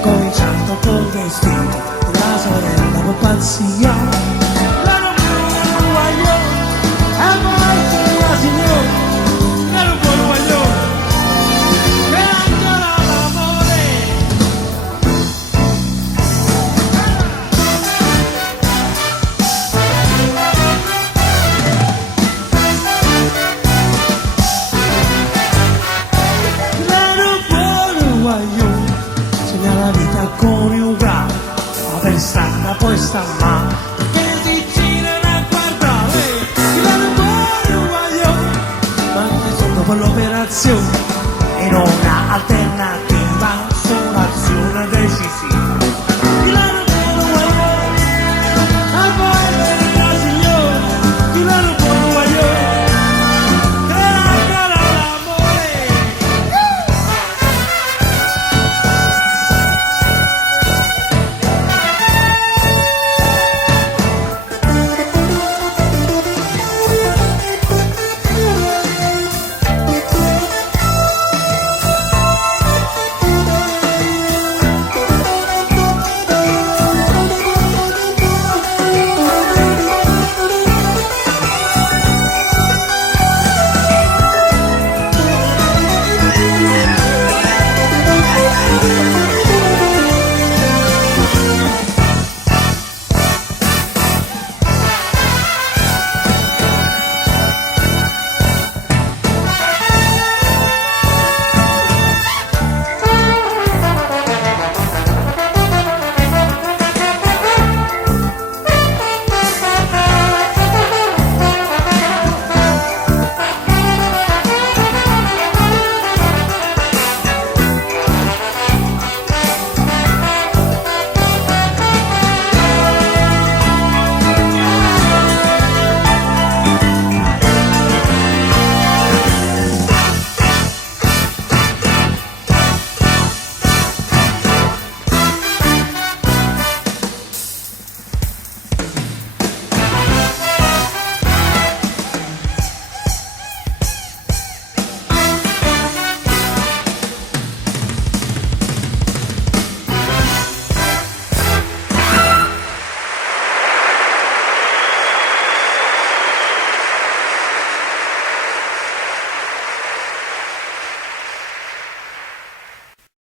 cominciato col destino della sorella con pazzia. L'ero buono guaglione, e mai la signora, l'ero buono guaglione, e ancora l'amore. L'ero buono guaglione, segna la vita coniugale, ma per strada poi sta male, che si girano a guardare. L'ero buono guaglione, ma anche solo per l'operazione e non ha alternativa.